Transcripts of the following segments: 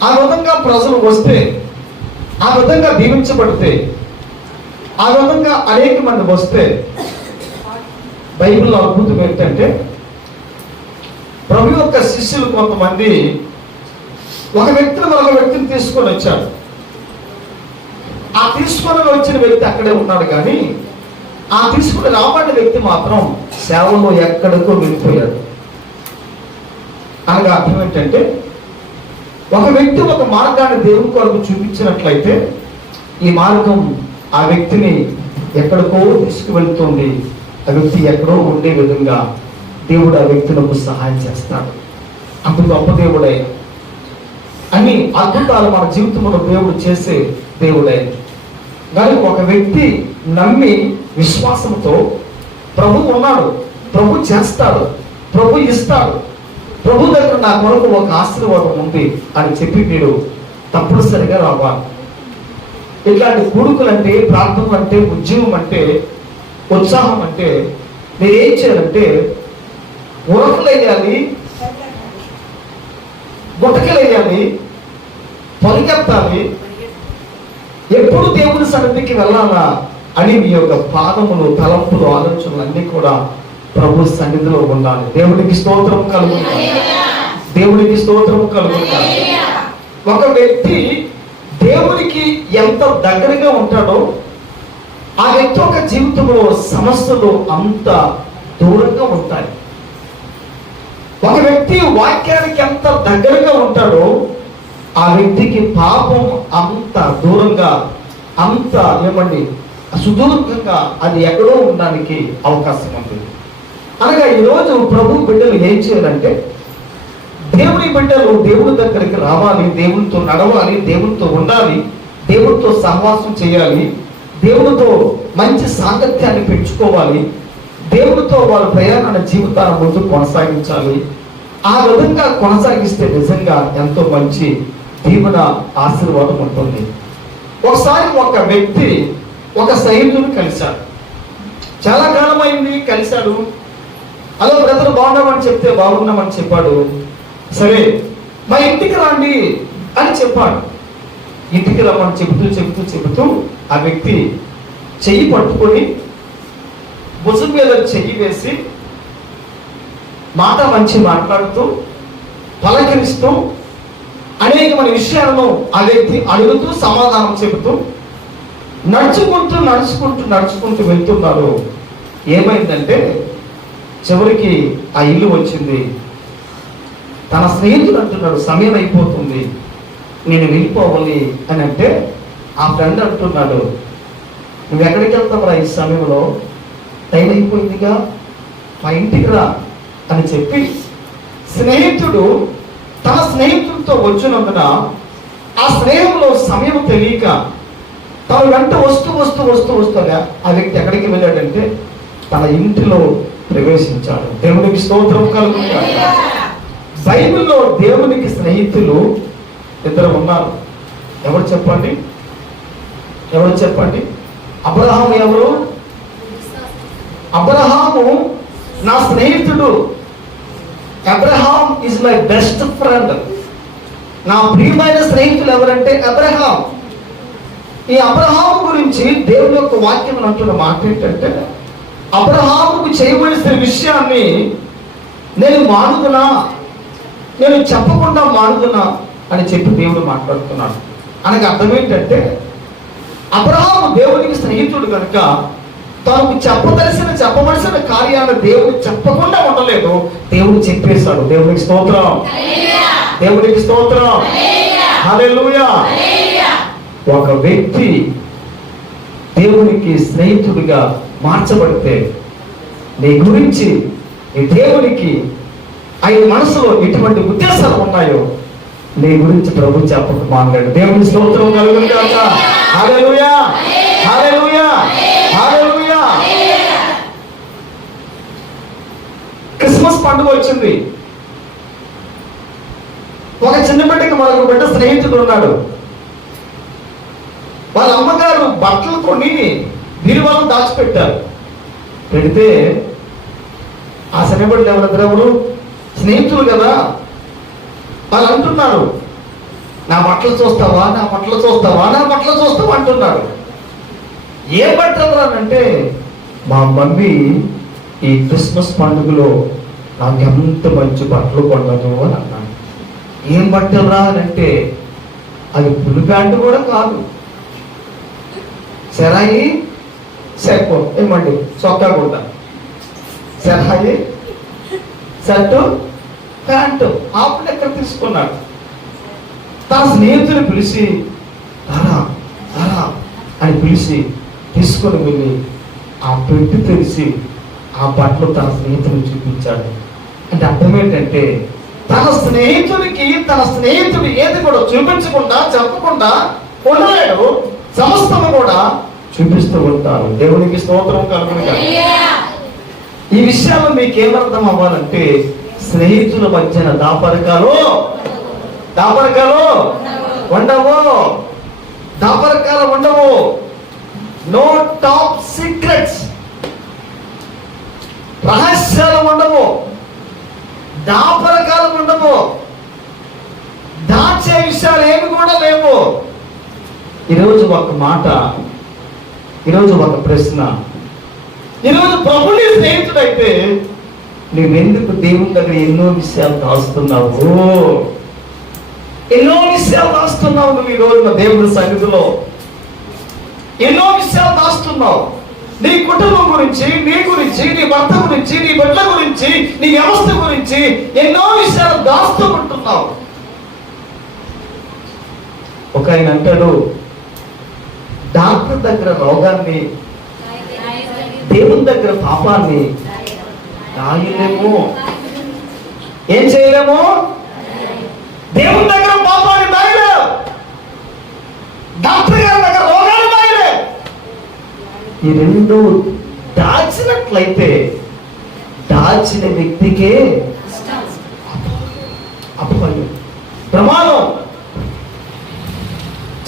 ఆ విధంగా ప్రజలు వస్తే ఆ విధంగా దీవించబడితే ఆ విధంగా అనేక మంది వస్తే బైబిల్లో అద్భుతం ఏంటంటే ప్రభు యొక్క శిష్యులు కొంతమంది ఒక వ్యక్తిని మరొక వ్యక్తిని తీసుకొని వచ్చాడు ఆ తీసుకొని వచ్చిన వ్యక్తి అక్కడే ఉన్నాడు కానీ ఆ తీసుకుని రాబడిన వ్యక్తి మాత్రం సేవలో ఎక్కడికో వెళ్ళిపోయాడు. అనగా అర్థం ఏంటంటే ఒక వ్యక్తి ఒక మార్గాన్ని దేవుని కొరకు చూపించినట్లయితే ఈ మార్గం ఆ వ్యక్తిని ఎక్కడికో తీసుకువెళ్తుంది. ఆ వ్యక్తి ఎక్కడో ఉండే విధంగా దేవుడు ఆ వ్యక్తులకు సహాయం చేస్తాడు. అప్పుడు గొప్ప దేవుడే అన్ని అద్భుతాలు మన జీవితంలో దేవుడు చేసే దేవుడే. కానీ ఒక వ్యక్తి నమ్మి విశ్వాసంతో ప్రభు ఉన్నాడు ప్రభు చేస్తాడు ప్రభు ఇస్తాడు ప్రభు దగ్గర నా కొరకు ఒక ఆశీర్వాదం ఉంది అని చెప్పి మీరు తప్పనిసరిగా రావాలి. ఇట్లాంటి కూడుకులు అంటే ప్రార్థన అంటే ఉద్యమం అంటే ఉత్సాహం అంటే మీరు ఏం చేయాలంటే ఉరకలేయాలి గుటకలేయాలి పరిగెత్తాలి ఎప్పుడు దేవుని సన్నిధికి వెళ్ళాలా అని మీ యొక్క పాదములు తలంపులు ఆలోచనలు అన్నీ కూడా ప్రభు సన్నిధిలో ఉండాలి. దేవుడికి స్తోత్రం కలుగుతాను దేవుడికి స్తోత్రం కలుగుతాను ఒక వ్యక్తి దేవునికి ఎంత దగ్గరగా ఉంటాడో ఆ వ్యక్తి యొక్క జీవితంలో సమస్యలు అంత దూరంగా ఉంటాయి. ఒక వ్యక్తి వాక్యానికి ఎంత దగ్గరగా ఉంటాడో ఆ వ్యక్తికి పాపం అంత దూరంగా అంత ఏమండి సుదూర్ఘంగా అది ఎక్కడో ఉండడానికి అవకాశం ఉంది. అనగా ఈరోజు ప్రభు బిడ్డలు ఏం చేయాలంటే దేవుని బిడ్డలు దేవుని దగ్గరికి రావాలి దేవునితో నడవాలి దేవునితో ఉండాలి దేవునితో సహవాసం చేయాలి దేవునితో మంచి సాంగత్యాన్ని పెంచుకోవాలి దేవునితో వారు ప్రయాణ జీవితాన్ని ముందు కొనసాగించాలి. ఆ విధంగా కొనసాగిస్తే నిజంగా ఎంతో మంచి దీవెన ఆశీర్వాదం ఉంటుంది. ఒకసారి ఒక వ్యక్తి ఒక సైనికుని కలిశాడు. చాలా కాలమైంది కలిశాడు. హలో బ్రదర్ బాగున్నామని చెప్తే బాగున్నామని చెప్పాడు. సరే మా ఇంటికి రండి అని చెప్పాడు. ఇంటికి రమ్మని చెబుతూ చెబుతూ చెబుతూ ఆ వ్యక్తి చెయ్యి పట్టుకొని భుజం మీద చెయ్యి వేసి మాట మంచి మాట్లాడుతూ పలకరిస్తూ అనేకమైన విషయాలను ఆ వ్యక్తి అడుగుతూ సమాధానం చెబుతూ నడుచుకుంటూ నడుచుకుంటూ నడుచుకుంటూ వెళ్తున్నారు ఏమైందంటే చివరికి ఆ ఇల్లు వచ్చింది. తన స్నేహితుడు అంటున్నాడు సమయం అయిపోతుంది. నేను వెళ్ళిపోవాలి. అని అంటే ఆ ఫ్రెండ్ అంటున్నాడు నువ్వు ఎక్కడికి వెళ్తావురా ఈ సమయంలో? టైం అయిపోయిందిగా? మా ఇంటికి రా. అని చెప్పి స్నేహితుడు తన స్నేహితుడితో వచ్చినందున ఆ స్నేహంలో సమయం తెలియక తను వెంట వస్తూ వస్తూ వస్తూ వస్తూగా ఆ వ్యక్తి ఎక్కడికి వెళ్ళాడంటే తన ఇంటిలో ప్రవేశించాడు. దేవునికి స్తోత్రం కలుగుతాడు బైబిల్లో దేవునికి స్నేహితులు ఇద్దరు ఉన్నారు. ఎవరు చెప్పండి? ఎవరు చెప్పండి? అబ్రహాము ఎవరు? అబ్రహాము నా స్నేహితుడు. Abraham is my best friend నా ప్రియమైన స్నేహితులు ఎవరంటే అబ్రహాం ఈ అబ్రహాం గురించి దేవుని యొక్క వాక్యం అంటున్న మాట ఏంటంటే అబ్రహాముకు చేయవలసిన విషయాన్ని నేను మానుదునా నేను చెప్పకుండా మానుదునా అని చెప్పి దేవుడు మాట్లాడుతున్నాడు. అనగా అర్థం ఏంటంటే అబ్రహాము దేవునికి స్నేహితుడు కనుక తనకు చెప్పదలసిన చెప్పవలసిన కార్యాలను దేవుడు చెప్పకుండా ఉండలేదు దేవుడు చెప్పేశాడు. దేవునికి స్తోత్రం. దేవునికి స్తోత్రం. ఒక వ్యక్తి దేవునికి స్నేహితుడిగా మార్చబడితే నీ గురించి నీ దేవునికి ఆయన మనసులో ఎటువంటి ఉద్దేశాలు ఉన్నాయో నీ గురించి ప్రభు చెప్పక మాట్లాడు దేవుని స్తోత్రం. కలుగును క్రిస్మస్ పండుగ వచ్చింది. ఒక చిన్న బిడ్డకి మరొక బిడ్డ స్నేహితుడు ఉన్నాడు. వాళ్ళ అమ్మగారు బట్టలు కొని బీరువాలను దాచిపెట్టారు. పెడితే ఆ శనిబడి ఎవరిద్దరు ఎవరు స్నేహితులు కదా వాళ్ళు అంటున్నారు నా బట్టలు చూస్తావా నా బట్టలు చూస్తావా నా బట్టలు చూస్తావా అంటున్నారు. ఏ బట్టలు రానంటే మా మమ్మీ ఈ క్రిస్మస్ పండుగలో నాకు ఎంత మంచి బట్టలు కొనదు అని అన్నాను ఏం బట్టలు రా అని అంటే అది పులి ప్యాంటు కూడా కాదు. సెరాయి సెట్ ఏమండి? చొక్కా కూడా సెరాయి షర్టు ప్యాంటు. ఆపు ఎక్కడ తీసుకున్నాడు? తన స్నేహితుని పిలిచి రారా రారా అని పిలిచి తీసుకొని వెళ్ళి ఆ పెట్టి తెలిసి ఆ బట్టలు తన స్నేహితుని చూపించాడు. అంటే అర్థం ఏంటంటే తన స్నేహితుడికి తన స్నేహితుడు ఏది కూడా చూపించకుండా చెప్పకుండా ఉండలేడు. సమస్తము కూడా చూపిస్తూ ఉంటారు. దేవునికి స్తోత్రం కలుగునుగా ఈ విషయాల్లో మీకు ఏమర్థం అవ్వాలంటే స్నేహితుల మధ్యన దాపరకాలు. దాపరకాలు. ఉండవు. దాపరకాలు ఉండవు. నో టాప్ సీక్రెట్స్ రహస్యాలు ఉండవు. దాపరకాలు ఉండవు. దాచే విషయాలు ఏమి కూడా లేవు. ఈరోజు ఒక మాట ఈరోజు ఒక ప్రశ్న. ఈరోజు ప్రభుని స్నేహితుడైతే నువ్వెందుకు దేవుని దగ్గర ఎన్నో విషయాలు దాస్తున్నావు ఎన్నో విషయాలు దాస్తున్నావు నువ్వు ఈరోజు మా దేవుని సన్నిధిలో. ఎన్నో విషయాలు దాస్తున్నావు నీ కుటుంబం గురించి నీ గురించి నీ భర్త గురించి నీ బిడ్డ గురించి నీ వ్యవస్థ గురించి ఎన్నో విషయాలు దాస్తూ ఉంటున్నావు. ఒక ఆయన అంటాడు డాక్టర్ దగ్గర రోగాన్ని దేవుని దగ్గర పాపాన్ని రాయలేము ఏం చేయలేము దేవుని దగ్గర పాపాన్ని దాయలేము డాక్టర్ గారి దగ్గర రోగాలు దాయలేము ఈ రెండు దాచినట్లయితే దాచిన వ్యక్తికే అపాయం ప్రమాదం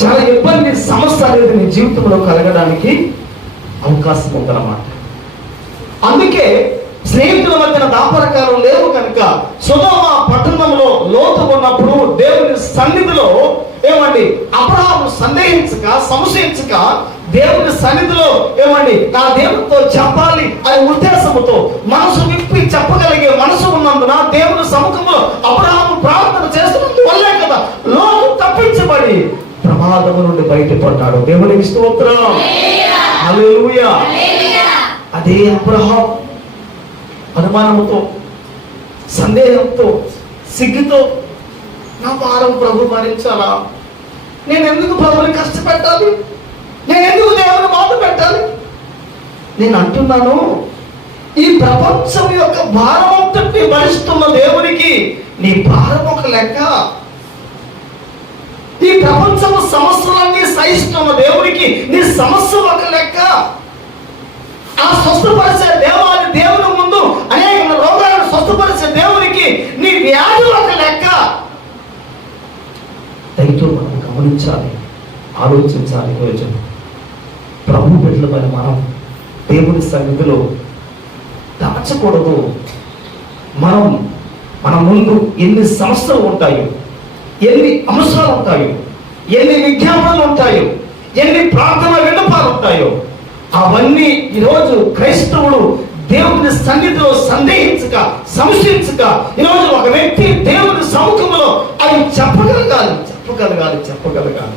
చాలా ఇబ్బంది సమస్య అనేది నీ జీవితంలో కలగడానికి అవకాశం ఉందన్నమాట. అందుకే స్నేహితుల మధ్యన దాపరకాలు లేవు కనుక సుధమ పట్టణంలో లోతు ఉన్నప్పుడు దేవుని సన్నిధిలో ఏమండి అబ్రహాము సందేహించక సంశయించక దేవుని సన్నిధిలో ఏమండి నా దేవునితో చెప్పాలి అనే ఉద్దేశంతో మనసు విప్పి చెప్పగలిగే మనసు ఉన్నందున దేవుని సముఖంలో అబ్రహాము ప్రార్థన చేస్తున్నందు వల్లే కదా లోతు తప్పించబడి ప్రమాదము నుండి బయటపడ్డాడు. దేవునికి స్తోత్రం. అదే అబ్రహాం అనుమానంతో సందేహంతో సిగ్గుతో నా భారం ప్రభు భరించాలా? నేను ఎందుకు ప్రభుని కష్టపెట్టాలి? నేను ఎందుకు దేవుని బాధ పెట్టాలి? నేను అంటున్నాను ఈ ప్రపంచం యొక్క భారం అంతటి భరిస్తున్న దేవునికి నీ భారం ఒక లెక్క. ఈ ప్రపంచము సమస్యలన్నీ సహిస్తున్న దేవునికి. నీ సమస్య ఒక లెక్క. ఆ స్వస్థపరిచే దేవాన్ని దేవుని ముందు అనేక రోగాలను స్వస్థపరిచే దేవునికి నీ వ్యాధి ఒక లెక్క. దయతో మనం గమనించాలి ఆలోచించాలి ఈరోజు ప్రభు బిడ్డలపైన మనం దేవుని సన్నిధిలో దాచకూడదు. మనం మన ముందు ఎన్ని సమస్యలు ఉంటాయో ఎన్ని అంశాలు ఉంటాయో ఎన్ని విజ్ఞాపనలు ఉంటాయో ఎన్ని ప్రార్థన విన్నపాలు ఉంటాయో అవన్నీ ఈరోజు క్రైస్తవులు దేవుని సన్నిధిలో సందేహించక సంశయించక ఈరోజు ఒక వ్యక్తి దేవుని సముఖంలో అవి చెప్పగలగాలి చెప్పగలగాలి చెప్పగలగాలి.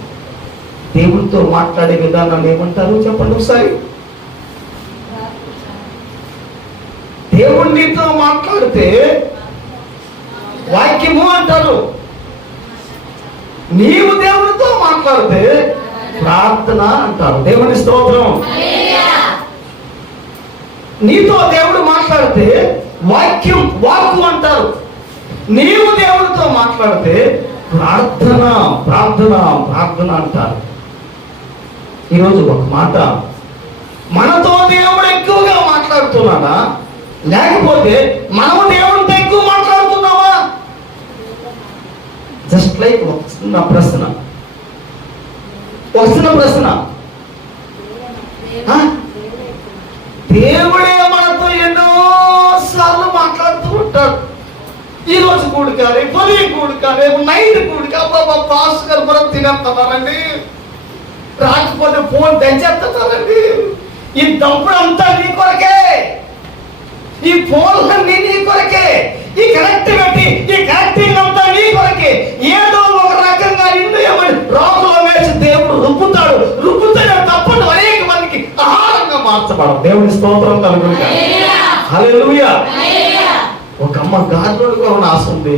దేవుడితో మాట్లాడే విధానాన్ని ఏమంటారు చెప్పండి ఒకసారి? దేవుణ్ణితో మాట్లాడితే వాక్యము అంటారు. నీవు దేవుని మాట్లాడితే ప్రార్థన అంటారు. దేవుని స్తోత్రం. నీతో దేవుడు మాట్లాడితే వాక్యం వాక్కు అంటారు. నీవు దేవుడితో మాట్లాడితే ప్రార్థన ప్రార్థన ప్రార్థన అంటారు. ఈరోజు ఒక మాట. మనతో దేవుడు ఎక్కువగా మాట్లాడుతున్నాడా? లేకపోతే మనము దేవుడితో ఎక్కువ మాట్లాడుతున్నావా జస్ట్ లైక్ ఒక చిన్న ప్రశ్న. వస్తున్న. ప్రశ్న దేవుడే మనతో ఎన్నో సార్లు మాట్లాడుతూ ఉంటాడు. ఈ రోజు కూడిక రేపు ఉదయం కూడిక రేపు నైట్ కూడిక బాబా పాస్ గారు మనం తినేస్తున్నారండి రాకపోతే ఫోన్ తెంచేస్తున్నారండి ఈ డబ్బులు అంతా నీ కొరకే. ఈ ఫోన్లన్నీ నీ కొరకే. ఈ కనెక్టివిటీ ఈ కనెక్టింగ్ అంతా నీ కొరకే. ఏదో ఆహారంగా మార్చబడదు దేవుని స్తోత్రం హల్లెలూయా. ఒక అమ్మ గాజులు కూడా ఆశ ఉంది.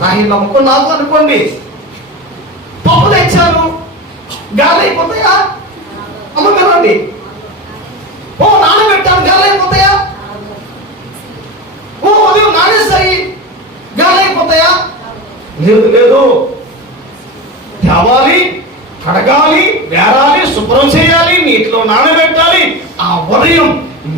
రాయి నమ్మకం నాకు అనుకోండి. పప్పు తెచ్చాను గాలి అయిపోతాయా? అమ్మగారండి ఓ నానబెట్టాను గాలి అయిపోతాయా? ఓ ఉదయం నానేస్తాయి గాలి అయిపోతాయా? లేదు లేదు. తేవాలి కడగాలి వేరాలి శుభ్రం చేయాలి నీటిలో నానబెట్టాలి. ఆ ఉదయం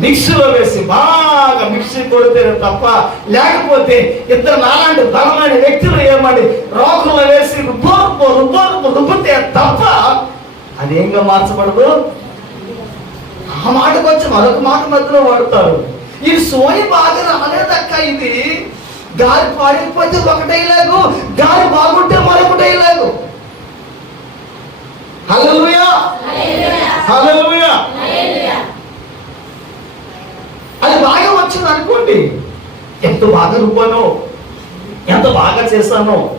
మిక్సీలో వేసి బాగా మిక్సీ కొడితే తప్ప లేకపోతే ఇద్దరు నాలాంటి బలమైన వ్యక్తులు ఏమని రోకల్లో వేసి రుబ్బో రుబ్బో రుబ్బో రుబ్బో రుబ్బితే తప్ప అదేంగా మార్చబడదు? ఆ మాటకు వచ్చి మరొక మాట మధ్యలో వాడతారు. ఈ సోయి బాగా రాలేదక్క ఇది. గాలి పాడైపోతే ఒకటైలాగు గాలి బాగుంటే మరొకటైలాగు హల్లెలూయా. హల్లెలూయా అది బాగా చూడండి ఎంత బాగా రుబ్బానో ఎంత బాగా చేశానో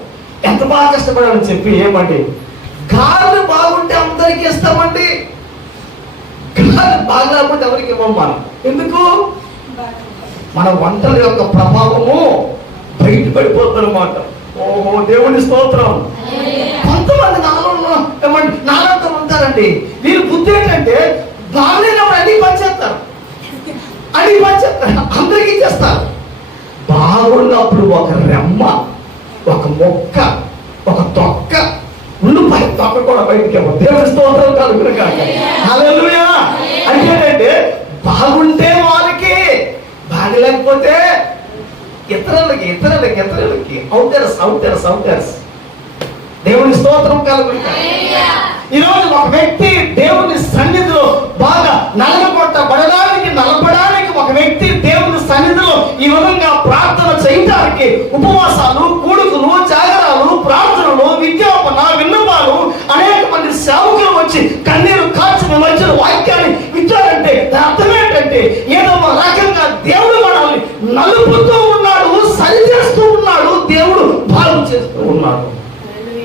ఎంత బాగా కష్టపడాలని చెప్పి ఏమండి? గాలి బాగుంటే అందరికీ ఇస్తామండి. గాలి బాగలేకపోతే ఎవరికి ఇవ్వం మనం. ఎందుకు? మన వంటల యొక్క ప్రభావము బయట పడిపోతుందన్నమాట. ఓహో దేవుని స్తోత్రం. కొంతమంది నాలో ఉన్న- ఏమండి ఉంటారండి. వీళ్ళు బుద్ధి ఏంటంటే బాగలేనప్పుడు అన్ని పనిచేస్తారు. పనిచేస్తారు అందరికీ చేస్తారు. బాగున్నప్పుడు ఒక రెమ్మ ఒక మొక్క ఒక తొక్క ఉల్లిపాయ తొక్క కూడా బయటికి. దేవుని స్తోత్రం కలుగును కాక అంటే ఏంటంటే బాగుంటే వాళ్ళకి బాగలేకపోతే ఇతరులకి ఇతరులకి ఇతరులకి. అవుటర్స్ అవుటర్స్ అవుటర్స్ దేవుని స్తోత్రం కలుగును కాక ఈరోజు ఒక వ్యక్తి దేవుని సన్నిధిలో బాగా నలగొట్టబడడానికి నలపడానికి వ్యక్తి దేవుని సన్నిధిలో ఈ విధంగా ప్రార్థన చేయడానికి ఉపవాసాలు కూడుకులు జాగరాలు ప్రార్థనలు విజ్ఞాపన విన్నపాలు అనేక మంది సేవకులు వచ్చి కన్నీరు కాచి మీ మధ్యలో వాక్యాన్ని ఇచ్చారంటే దాని అర్థం ఏంటంటే ఏదో రకంగా దేవుడు మనల్ని నలుపుతూ ఉన్నాడు సరి చేస్తూ ఉన్నాడు దేవుడు బాగు చేస్తూ ఉన్నాడు.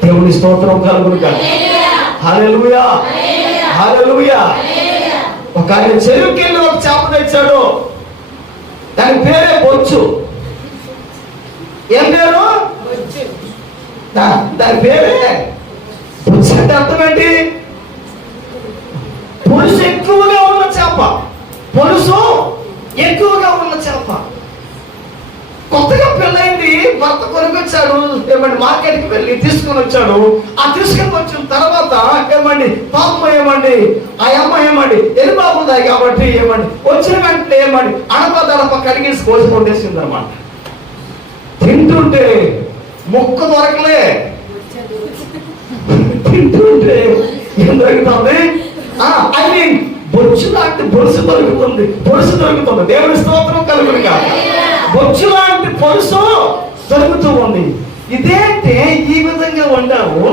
దేవుని స్తోత్రం కలుగును కాదు హల్లెలూయా. హల్లెలూయా. ఒక ఆయన చెరువుకెళ్ళి ఒక చేప తెచ్చాడు. దాని పేరే బొచ్చు. ఏం పేరు? దాని పేరే బొచ్చు అంటే అర్థం ఏంటి? పులుసు ఎక్కువగా ఉన్న చేప. పులుసు ఎక్కువగా ఉన్న చేప. కొత్తగా పెళ్ళైంది. భర్త కొనుకొచ్చాడు ఏమండి మార్కెట్కి వెళ్ళి తీసుకొని వచ్చాడు. ఆ తీసుకొని వచ్చిన తర్వాత ఏమండి పాపం ఏమండి ఆ అమ్మ ఏమండి బాబు దాయి కాబట్టి ఏమండి వచ్చిన వెంటనే ఏమండి అడప దడప కడిగేసి కోసి కొట్టేసింది అనమాట తింటుంటే ముక్క దొరకలే. తింటుంటే ఏం దొరుకుతుంది? ఐ మీన్ బొచ్చు లాంటి బొరుసు దొరుకుతుంది బొరుసు దొరుకుతుంది. దేవుని స్తోత్రం కలుగును బొచ్చు లాంటి పొలుసు జరుగుతూ ఉంది. ఇదేంటే ఈ విధంగా వండావు?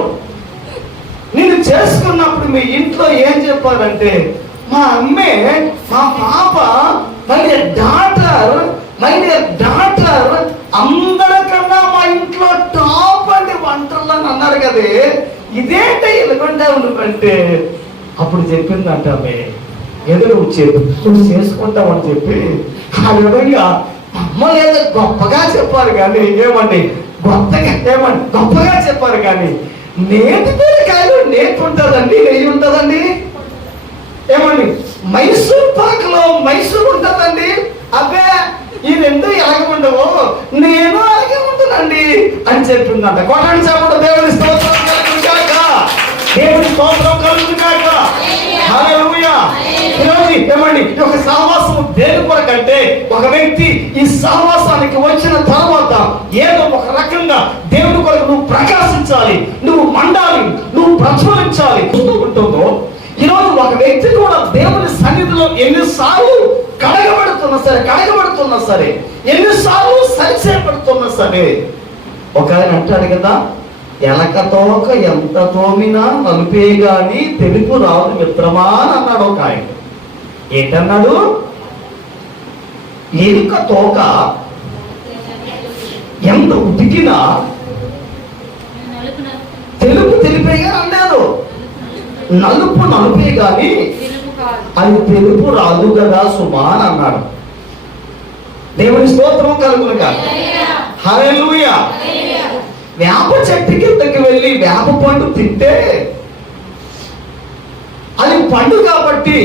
నేను చేసుకున్నప్పుడు మీ ఇంట్లో ఏం చెప్పాలంటే మా అమ్మే మా పాప my dear daughter my daughter అందరికన్నా మా ఇంట్లో టాప్ అంటే వంటల్లో అని అన్నారు కదే. ఇదేంటే ఇలాగుండావు నువ్వంటే? అప్పుడు చెప్పిందంట ఆమె ఎదురు నువ్వు చెప్పు చెప్పి ఆ విధంగా అమ్మ ఏదో గొప్పగా చెప్పారు కానీ ఏమండి? గొప్పగా ఏమండి? గొప్పగా చెప్పారు కానీ నేతి పిల్లకాయలు నేతి ఉంటుందండి నెయ్యి ఉంటుందండి. ఏమండి? మైసూర్ పాకలో మైసూర్ ఉంటుందండి. అబ్బే ఈ రెండు ఎలాగ ఉండవు నేను అలాగే ఉంటున్నాండి అని చెప్పిందంట. కొట్టండి చెప్పడం దేవుని స్తోత్రం దేవుని స్తోత్రం కలుగును గాక. హల్లెలూయా ఈరోజు ఏమండి ఒక సహవాసము దేని కొరకంటే ఒక వ్యక్తి ఈ సహవాసానికి వచ్చిన తర్వాత ఏదో ఒక రకంగా దేవుని కొరకు నువ్వు ప్రకాశించాలి నువ్వు మండాలి నువ్వు ప్రజ్వలించాలి ఉంటుందో ఈరోజు ఒక వ్యక్తి కూడా దేవుని సన్నిధిలో ఎన్నిసార్లు కడగబడుతున్నా సరే కడగబడుతున్నా సరే ఎన్నిసార్లు సరిచేయబడుతున్నా సరే ఒక ఆయన అంటాడు కదా ఎలక తోక ఎంత తోమినా నలుపే గాని తెలుపు రాదు మిత్రమా అన్నాడు ఒక ఆయన. ఏంటన్నాడు? ఎలుక తోక ఎంత ఉతికినా తెలుపు తెలిపేగా అన్నాడు. నలుపు నలుపే గాని అది తెలుపు రాదు కదా సుమా అని అన్నాడు. దేవుని స్తోత్రం కలుగునుగా. హల్లెలూయా. వేప చెట్టు కిందకి వెళ్ళి వేప పండు తింటే అది పండు కాబట్టి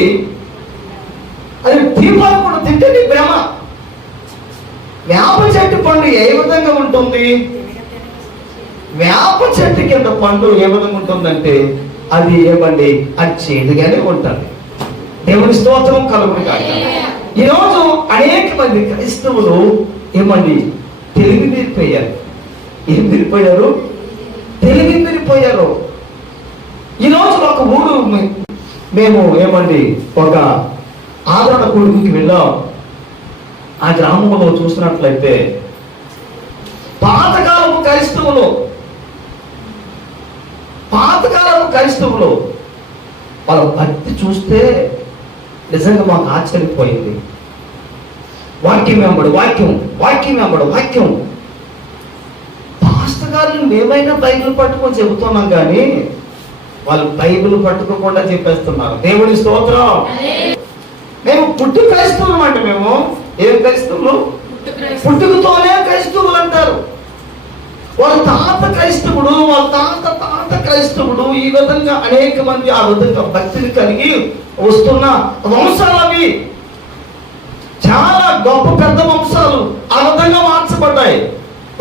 అది దీపాలు కూడా తింటే నీ భ్రమ. వేప చెట్టు పండు ఏ విధంగా ఉంటుంది? వేప చెట్టు కింద పండు ఏ విధంగా ఉంటుందంటే అది ఏమండి? అది చేదుగానే ఉంటుంది. దేవుని స్తోత్రం కలుగును కాక ఈరోజు అనేక మంది క్రైస్తవులు ఏమండి? తెలివి మీరిపోయారు ఏం మీరిపోయారు తెలివి మీరిపోయారు ఈరోజు ఒక ఊరు మేము ఏమండి? ఒక ఆదరణ కొడుకుకి వెళ్ళాం. ఆ గ్రామంలో చూసినట్లయితే పాతకాలపు క్రైస్తవులు పాతకాలపు క్రైస్తవులు వాళ్ళ భక్తి చూస్తే నిజంగా మాకు ఆశ్చర్యపోయింది. వాక్యం వెంబడు వాక్యం వాక్యం వెంబడు వాక్యం. పాస్టర్ మేమైనా బైబిల్ పట్టుకొని చెబుతున్నాం కానీ వాళ్ళు బైబిల్ పట్టుకోకుండా చెప్పేస్తున్నారు. దేవుడి స్తోత్రం. మేము పుట్టి క్రైస్తవులు అంటే మేము. ఏం క్రైస్తవులు? పుట్టు క్రైస్తవులు. పుట్టుకతోనే క్రైస్తవులు అంటారు. వాళ్ళ తాత క్రైస్తవుడు వాళ్ళ తాత తాత క్రైస్తవుడు ఈ విధంగా అనేక మంది ఆ విధంగా భక్తిని కలిగి వస్తున్న వంశాలు అవి. చాలా గొప్ప పెద్ద వంశాలు ఆ విధంగా మార్చబడ్డాయి.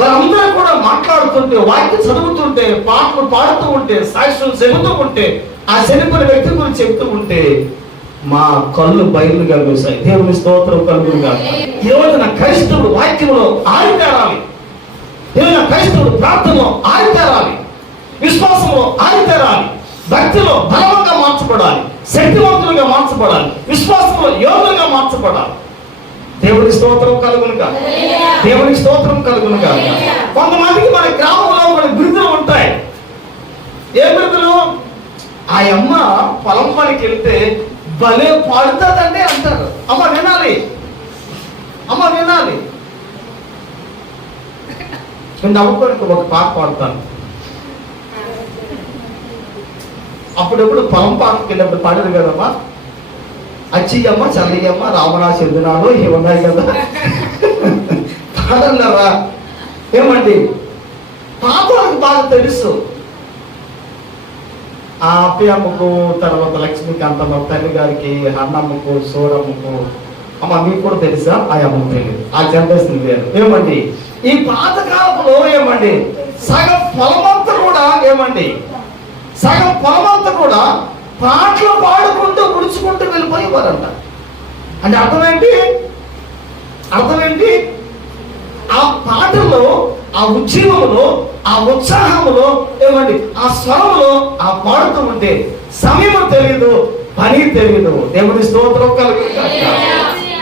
వారందరూ కూడా మాట్లాడుతుంటే వాక్యం చదువుతుంటే పాటలు పాడుతూ ఉంటే సాక్ష్యం చెబుతూ ఉంటే ఆ చనిపోయిన వ్యక్తి గురించి చెప్తూ ఉంటే మా కళ్ళు బయలుగా వేశాయి. దేవుని స్తోత్రం కలుగురుగా ఈ రోజున క్రైస్తవుడు వాక్యంలో ఆరితేరాలి. దేవుని క్రైస్తవుడు ప్రార్థనలో ఆరితేరాలి. విశ్వాసంలో ఆరితేరాలి. భక్తిలో బలవంగా మార్చబడాలి. శక్తివంతులుగా మార్చబడాలి. విశ్వాసంలో యోగులుగా మార్చబడాలి. దేవుని స్తోత్రం కలుగునుగా దేవుని స్తోత్రం కలుగునుగా కొంతమందికి మన గ్రామంలో మన బిరుదులు ఉంటాయి. ఏ బిరుదులు? ఆ అమ్మ పొలం పనికి వెళ్తే భలే పాడుతుందంటే అంటారు. అమ్మ వినాలి. అమ్మ వినాలి. నేను నవ్వుకోనికి ఒక పాట పాడతాను. అప్పుడప్పుడు పొలం పాటకి వెళ్ళినప్పుడు పాడదు కదమ్మా? అచ్చియమ్మ చల్లయ్యమ్మ రామరా చెందినాడు ఇవి ఉన్నాయి కదా. పాడన్నారా? ఏమండి? పాపాలకు బాగా తెలుసు. ఆ అప్పయమ్మకు తర్వాత లక్ష్మీకాంతమ్మ తల్లి గారికి అన్నమ్మకు సూరమ్మకు అమ్మ మీకు కూడా తెలుసా? ఆ అమ్మకు తెలియదు. ఆ జనరేషన్ వేరు. ఏమండి? ఈ పాత కాలంలో ఏమండి? సగం పొలమంతా కూడా ఏమండి? సగం పొలమంతా కూడా పాటలు పాడుకుంటూ గుడుచుకుంటూ వెళ్ళిపోయేవారంట. అంటే అర్థం ఏంటి అర్థం ఏంటి ఆ పాటలో ఆ ఉద్యమంలో ఆ ఉత్సాహంలో ఏమండి ఆ స్వరంలో ఆ పాడుతూ ఉంటే సమయం తెలియదు పని తెలియదు దేవుని స్తోత్రం కలుగుతుంది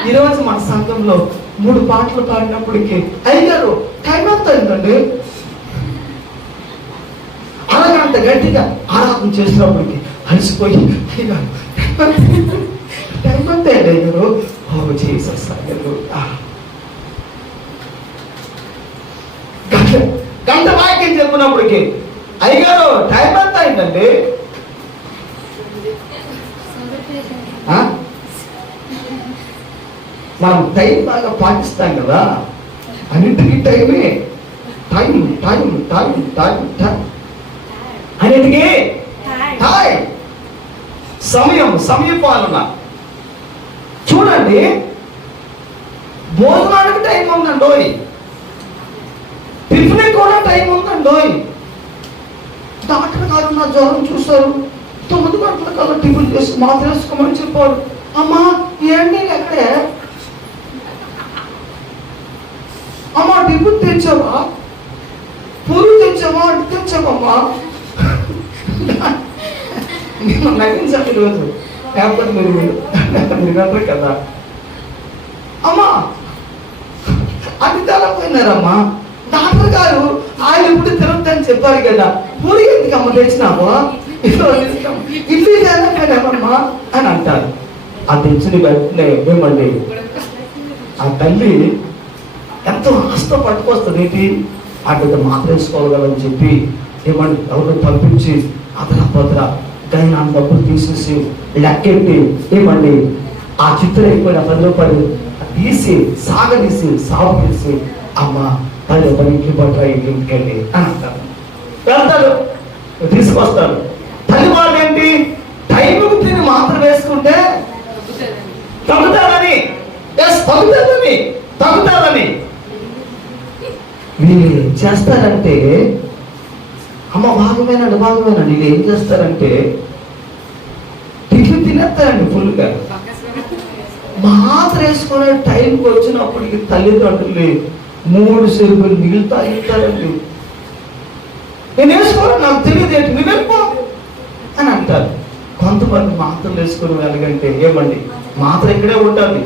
ఈరోజు మన సంఘంలో మూడు పాటలు పాడినప్పటికీ అయ్యారు టైం ఎంత అయిందండి? అలాగంత గట్టిగా ఆరాధన చేసినప్పటికీ అలసిపోయి అయ్యారు టైం ఎంత అయ్యారు ఓ జీసస్ అయ్యారు గంట గంట చెప్పినప్పటికి అయ్యారు టైం ఎంత అయిందండి? మనం టైం బాగా పాటిస్తాం కదా. అన్నింటికి టైమే. Time time time time time అన్నిటికీ? టైం సమయం సమయ పాలన చూడండి. భోజనానికి టైం ఉందండోయ్. టిఫిన్ కూడా టైం ఉందండి. డాక్టర్ గారు నా జ్వరం చూశారు. తొమ్మిది గంటల కల్లా టిఫిన్ చేసి మాత్రం వేసుకోమని చెప్పాడు. అమ్మా ఏంటి ఎక్కడే అమ్మా టిఫిన్ తెచ్చావా? పూరి తెచ్చావా? అంటే తెచ్చావమ్మా నేను నగించాలి ఈరోజు. లేకపోతే మీరు వినరు కదా. అమ్మా అది తెలపోయినారమ్మా డాక్టర్ ఇప్పుడు తిరుగుతాను చెప్పారు కదా. పూరి ఎందుకు అమ్మ తెచ్చినావు ఇల్లు కదమ్మా అని అంటారు. ఆ తెచ్చిన వెంటనే ఏమండి ఆ తల్లి ఎంతో ఆస్త పట్టుకొస్తుంది. ఏంటి? ఆ బిడ్డ మాత్రం చెప్పి ఏమండి ఎవరు పంపించి అతల పొద్ర నా డబ్బులు తీసేసి లెక్కెట్టి ఏమండి ఆ చిత్రం అయిపోయిన పది రూపాయలు తీసి సాగదీసి సాగు తీసి అమ్మ పది రూపాయలు ఇంటికి పట్టరా ఇంటికి వెళ్ళి. అంటారు వెళ్తాడు. తీసుకొస్తాడు. తల్లి వాళ్ళు ఏంటి? టైంకి తిని మాత్రం వేసుకుంటే తగ్గుతారని. ఎస్ తగ్గుతారని తగ్గుతారని. వీళ్ళు ఏం చేస్తారంటే అమ్మ భాగమేనండి భాగమేనండి వీళ్ళు ఏం చేస్తారంటే టిఫిన్ తినేస్తారండి ఫుల్గా మాత్ర వేసుకునే టైంకి వచ్చినప్పటికి తల్లిదండ్రులు మూడు సెరుపులు మిగులుతా ఇస్తారండి నేను వేసుకోను నాకు తెలియదు ఏంటి? నువ్వు వెళ్ళిపో అని అంటారు. కొంతమంది మాత్రలు వేసుకుని వెళ్ళగంటే ఏమండి? మాత్ర ఇక్కడే ఉండాలి.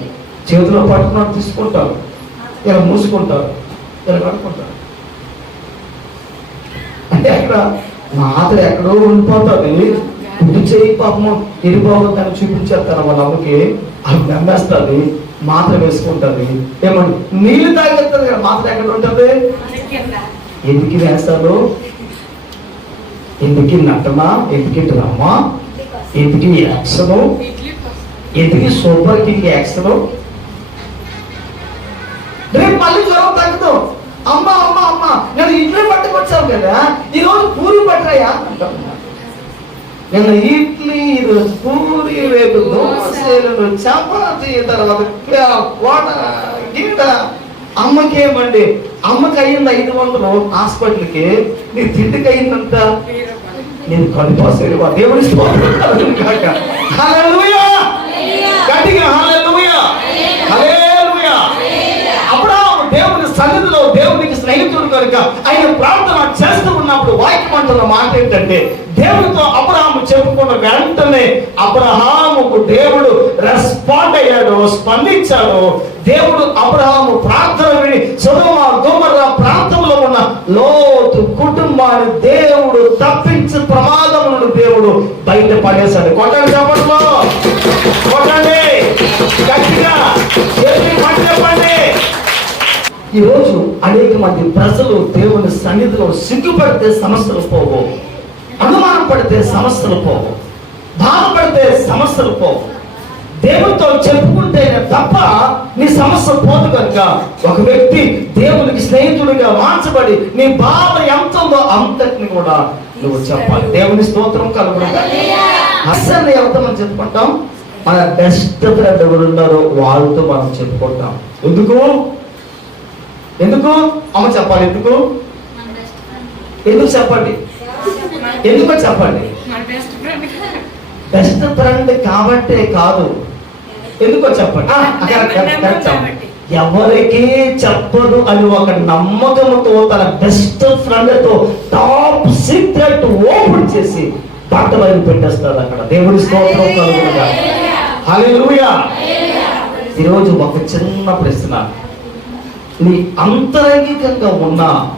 చేతిలో పట్టుకున్నట్టు తీసుకుంటారు. ఇలా మూసుకుంటారు. ఇలా కడుకుంటారు అంటే అక్కడ మాత్ర ఎక్కడో ఉండిపోతుంది కుడి చేయి పాపము ఇరిపోవద్దని చూపించేస్తారు. వాళ్ళ అమ్మకి అవి నమ్మేస్తుంది. మాత్ర వేసుకుంటుంది ఏమండి? నీళ్ళు తాగేస్తుంది కదా మాత్ర ఎక్కడ ఉంటుంది? ఎందుకు వేస్తారు ఎందుకు నటన ఎందుకు డ్రామా? ఎందుకు యాక్షను? ఎందుకు సూపర్ కింగ్ యాక్షన్? రేపు మళ్ళీ జ్వరం తగ్గుతాం. అమ్మ అమ్మ అమ్మ నేను ఇడ్లీ పట్టుకొచ్చావు కదా ఈ రోజు పూరి పట్టరాయా అంటాను నేను ఇడ్లీ ఈరోజు పూరి రేపు దోశలు చపాతి తర్వాత కోట గీడ. అమ్మకేమండి? అమ్మకి అయింది ఐదు వందలు హాస్పిటల్కి. నీ తిండికి అయిందంత నేను కడిపోసేది వా దేవుడి స్తోత్రం గట్టిగా హల్లెలూయా! దేవుని సన్నిధిలో కనుక ఆయన ప్రార్థన చేస్తూ ఉన్నప్పుడు వాక్యమంటున్న మాట ఏంటంటే దేవుడితో అబ్రహాము చెప్పుకున్న వెంటనే అబ్రహాముకు దేవుడు రెస్పాండ్ అయ్యాడు స్పందించాడు. దేవుడు అబ్రహాము ప్రార్థన విని సుధమ గుమర్ర ప్రాంతంలో ఉన్న లోతు కుటుంబాన్ని దేవుడు తప్పించి ప్రమాదం నుండి దేవుడు బయట పడేశాడు. కొట్టండి చెప్పట్లో కొట్టండి. గట్టిగా. చెప్పండి ఈరోజు అనేక మంది ప్రజలు దేవుని సన్నిధిలో సిగ్గుపడితే సమస్యలు పోవు. అనుమానం పడితే సమస్యలు పోవు. బాధపడితే సమస్యలు పోవు. దేవునితో చెప్పుకుంటేనే తప్ప నీ సమస్య పోదు కనుక ఒక వ్యక్తి దేవునికి స్నేహితుడిగా మార్చబడి నీ బాధ ఎంత ఉందో అంతటిని కూడా నువ్వు చెప్పాలి. దేవుని స్తోత్రం కలుగుతుంది అసలు ఎవరితో మనం చెప్పుకుంటాం. మన బెస్ట్ ఫ్రెండ్ ఎవరున్నారో వాళ్ళతో మనం చెప్పుకుంటాం. ఎందుకు? ఎందుకు? అమ్మ చెప్పాలి ఎందుకు? ఎందుకు చెప్పండి? ఎందుకో చెప్పండి? బెస్ట్ ఫ్రెండ్ కాబట్టే కాదు. ఎందుకో చెప్పండి. ఎవరికి చెప్పదు అని ఒక నమ్మకంతో తన బెస్ట్ ఫ్రెండ్తో టాప్ సీక్రెట్ ఓపెన్ చేసి బట్ట వైపు పెట్టేస్తాడు అక్కడ. దేవుడి స్తోత్రం హల్లెలూయా. ఈరోజు ఒక చిన్న ప్రశ్న. నీ అంతరంగికంగా ఉన్నా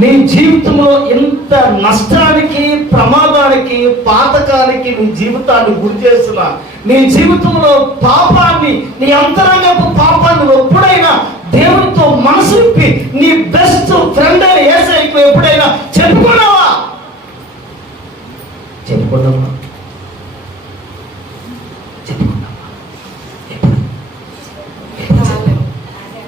నీ జీవితంలో ఎంత నష్టానికి ప్రమాదానికి పాతకానికి నీ జీవితాన్ని గురి చేసిన నీ జీవితంలో పాపాన్ని నీ అంతరంగపు పాపాన్ని ఎప్పుడైనా దేవునితో మనసు నీ బెస్ట్ ఫ్రెండ్ అని ఏసైకు ఎప్పుడైనా చెప్పుకున్నావా? చెప్పుకున్నావా?